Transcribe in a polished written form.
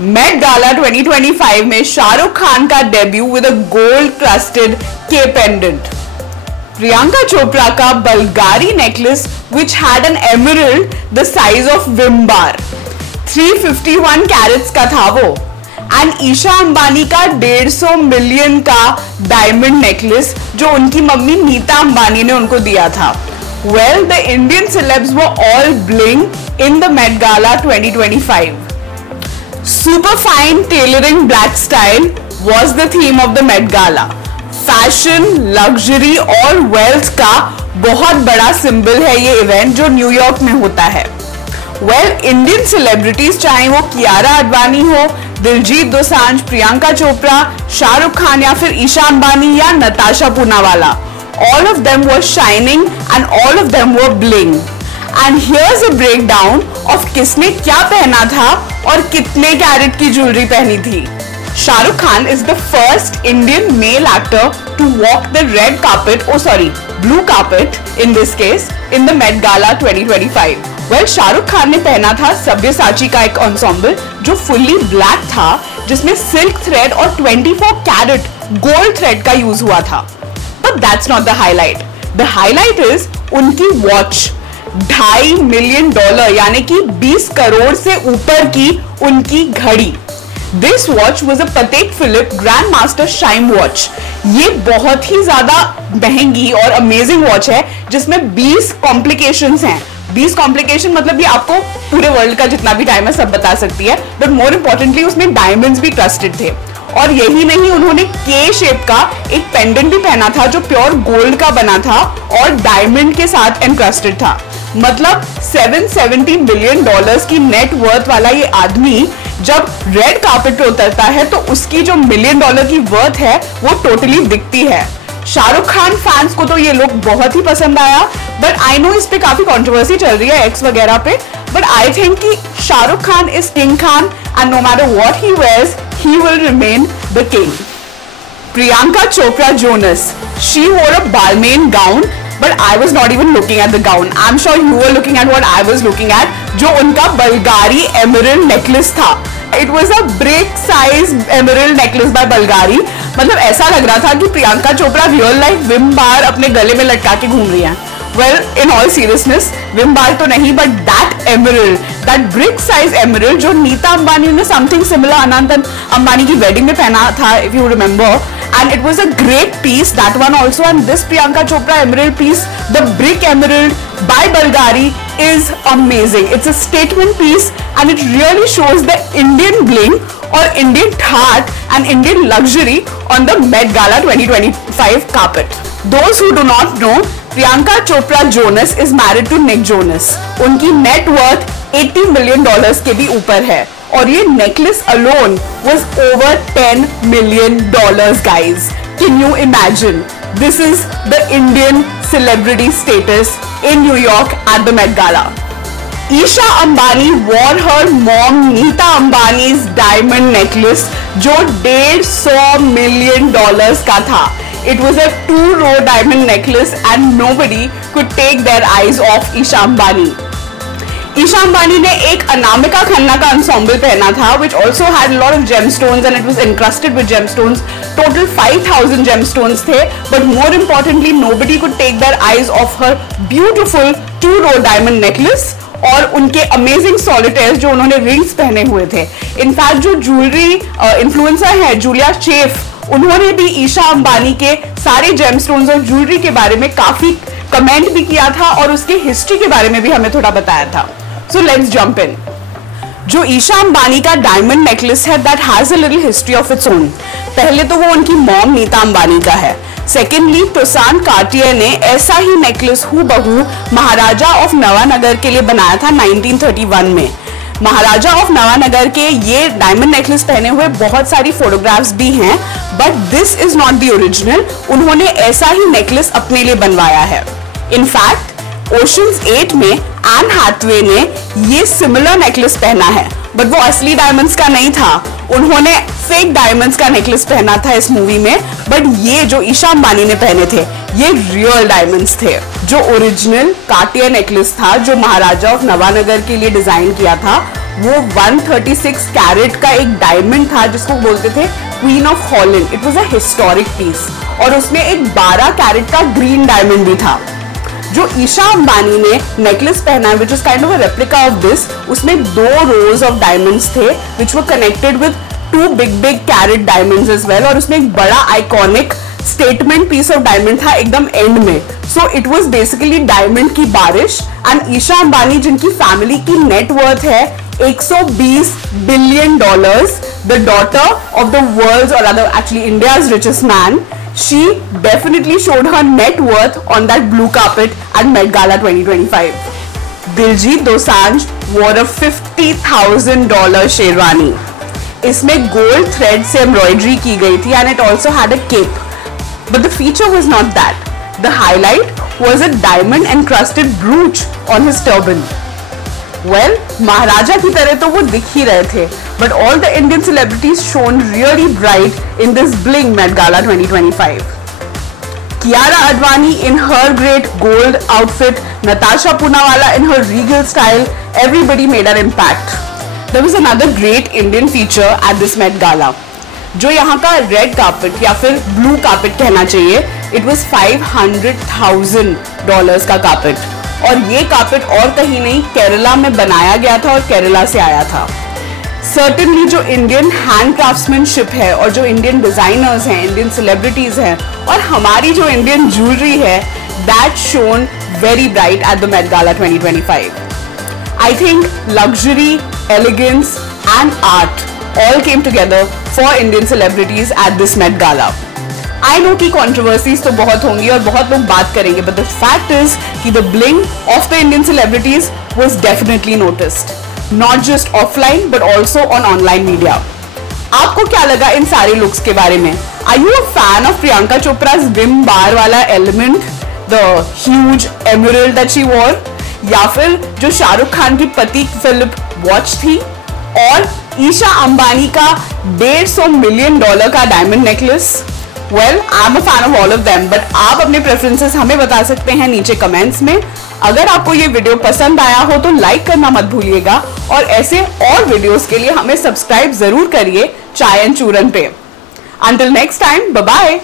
Met Gala 2025 में शाहरुख खान का debut with a gold crusted के पेंडेंट। प्रियंका चोपड़ा का Bulgari necklace which had an emerald the size of Vim bar, 351 carats का था वो। एंड ईशा अंबानी का 150 मिलियन का डायमंड नेकलेस जो उनकी मम्मी नीता अंबानी ने उनको दिया था। Well, the Indian celebs were all bling in the Met Gala 2025. Super fine tailoring black style was the theme of the Met Gala. Fashion, luxury और wealth का बहुत बड़ा symbol है ये event जो न्यूयॉर्क में होता है। Well, Indian celebrities चाहे वो कियारा आडवाणी हो, दिलजीत दोसांझ, प्रियंका चोपड़ा, शाहरुख खान या फिर ईशा अंबानी या Natasha Poonawalla, all of them were shining and all of them were bling. And here's a breakdown of किसने क्या पहना था और कितने कैरेट की ज्वेलरी पहनी थी। Shahrukh Khan is the first Indian male actor to walk the red carpet, blue carpet in this case, in the Met Gala 2025. Well, Shahrukh Khan ने पहना था सब्यसाची का एक ensemble जो fully black था, जिसमें सिल्क थ्रेड और 24 कैरेट गोल्ड थ्रेड का यूज हुआ था। But that's not the highlight. The highlight is उनकी वॉच, $2.5 मिलियन यानी कि 20 करोड़ से ऊपर की उनकी घड़ी। This watch was a Patek Philippe Grandmaster Chime watch. ये बहुत ही ज्यादा महंगी और अमेजिंग वॉच है जिसमें 20 कॉम्प्लिकेशंस हैं। 20 कॉम्प्लिकेशन मतलब ये आपको पूरे वर्ल्ड का जितना भी टाइम है सब बता सकती है, बट मोर इंपॉर्टेंटली उसमें डायमंड्स भी ट्रस्टेड थे। और यही नहीं, उन्होंने के शेप का एक पेंडेंट भी पहना था जो प्योर गोल्ड का बना था और डायमंड के साथ एनक्रस्टेड था। मतलब $770 मिलियन की नेट वर्थ वाला ये आदमी जब रेड कार्पेट पे उतरता है तो उसकी जो $1 मिलियन की वर्थ है वो टोटली दिखती है। शाहरुख खान फैंस को तो ये लुक बहुत ही पसंद आया, बट आई नो इस पे काफी कंट्रोवर्सी चल रही है एक्स वगैरह पे, बट आई थिंक कि Shahrukh Khan is king Khan and no matter what he wears he will remain the king. Priyanka Chopra Jonas, she wore a Balmain gown, but I was not even looking at the gown. I'm sure you were looking at what I was looking at, जो उनका Bulgari emerald necklace था। It was a brick size emerald necklace by Bulgari। मतलब ऐसा लग रहा था कि Priyanka Chopra real life Vim bar अपने गले में लटका के घूम रही है। Well, in all seriousness, Vim bar तो नहीं, but that emerald, that brick size emerald जो नीता अंबानी ने something similar अनंत अंबानी की wedding में पहना था, if you remember, and it was a great piece, that one also, and this Priyanka Chopra emerald piece, the brick emerald by Bulgari is amazing. It's a statement piece and it really shows the Indian bling or Indian heart and Indian luxury on the Met Gala 2025 carpet. Those who do not know, Priyanka Chopra Jonas is married to Nick Jonas. उनकी net worth $80 million के भी ऊपर है और ये necklace alone was over $10 million, guys. Can you imagine? This is the Indian celebrity status in New York at the Met Gala. Isha Ambani wore her mom Neeta Ambani's diamond necklace जो $150 million का था। It was a 2-row diamond necklace and nobody could take their eyes off Isha Ambani. Isha Ambani ने एक अनामिका खन्ना का ensemble पहना था which also had a lot of gemstones and it was encrusted with gemstones. Total 5,000 gemstones थे, but more importantly nobody could take their eyes off her beautiful 2-row diamond necklace और उनके amazing सॉलिटेयर्स जो उन्होंने rings पहने हुए थे। In fact जो jewellery influencer है जूलिया शेफ, उन्होंने भी ईशा अंबानी के सारे जेमस्टोन्स और ज्वेलरी के बारे में काफी कमेंट भी किया था और उसके हिस्ट्री के बारे में भी हमें थोड़ा बताया था। So let's jump in. जो ईशा अंबानी का डायमंड नेकलेस है that has a little history of its own. पहले तो वो उनकी मॉम नीता अंबानी का है। सेकेंडली टोसान कार्टियर ने ऐसा ही नेकलेस हूबहू महाराजा ऑफ नवानगर के लिए बनाया था 1931 में। महाराजा ऑफ नवानगर के ये डायमंड नेकलेस पहने हुए बहुत सारी फोटोग्राफ्स भी हैं, but this is not the original. उन्होंने ऐसा ही नेकलेस अपने लिए बनवाया है। इनफैक्ट ओशंस 8 में एन हैथवे ने ये सिमिलर नेकलेस पहना है, बट वो असली डायमंड्स का नहीं था। उन्होंने फेक डायमंड्स का नेकलेस पहना था इस मूवी में, बट ये जो ईशा अंबानी ने पहने थे ये रियल डायमंड्स थे। जो ओरिजिनल कार्टियर नेकलेस था जो महाराजा ऑफ नवानगर के लिए डिजाइन किया था वो 136 कैरेट का एक डायमंड था जिसको बोलते थे queen of Holland. It was a historic piece और उसमें एक 12 कैरेट का ग्रीन डायमंड भी था। जो ईशा अंबानी ने नेकलेस पहना है which is kind of a replica of this, उसमें 2 रोज ऑफ डायमंड्स थे which were connected with 2 big carat diamonds as well, और उसमें एक बड़ा iconic statement piece of diamond था एकदम एंड में। So it was basically diamond की बारिश। एंड ईशा अंबानी जिनकी फैमिली की नेट वर्थ है $120 billion, the daughter of the world's और rather actually India's richest man, she definitely showed her net worth on that blue carpet at Met Gala 2025. Diljit Dosanjh wore a $50,000 sherwani. इसमें gold thread से embroidery की गई थी and it also had a cape, but the feature was not that. The highlight was a diamond encrusted brooch on his turban. Well, महाराजा की तरह तो वो दिख ही रहे थे, but all the Indian celebrities shone really bright in this bling Met Gala 2025. Kiara Advani in her great gold outfit, Natasha Poonawalla in her regal style, everybody made an impact. There was another great Indian feature at this Met Gala. जो यहाँ का red carpet या फिर blue carpet कहना चाहिए, it was $500,000 का carpet, और ये कार्पेट और कहीं नहीं केरला में बनाया गया था और केरला से आया था। सर्टेनली जो इंडियन हैंड क्राफ्ट्समैनशिप है और जो इंडियन डिजाइनर्स हैं, इंडियन सेलिब्रिटीज हैं और हमारी जो इंडियन ज्वेलरी है, that shone very bright at the Met Gala 2025. I think luxury, elegance and art all came together for Indian celebrities at this Met Gala. I know कि controversies तो बहुत होंगी और बहुत लोग बात करेंगे, but the fact is कि the bling of the Indian celebrities was definitely noticed, not just offline but also on online media. आपको क्या लगा इन सारे लुक्स के बारे में? Are you a fan of Priyanka Chopra's Vim bar वाला element, the huge emerald that she wore, या फिर जो शाहरुख खान की पति फिलिप वॉच थी, और ईशा अंबानी का $150 मिलियन का diamond necklace? Well, I am a fan of all of them, but आप अपने प्रेफरेंसेस हमें बता सकते हैं नीचे कमेंट्स में। अगर आपको ये वीडियो पसंद आया हो तो लाइक करना मत भूलिएगा, और ऐसे और वीडियोस के लिए हमें सब्सक्राइब जरूर करिए चाय एंड चूरन पे। Until next time, bye bye.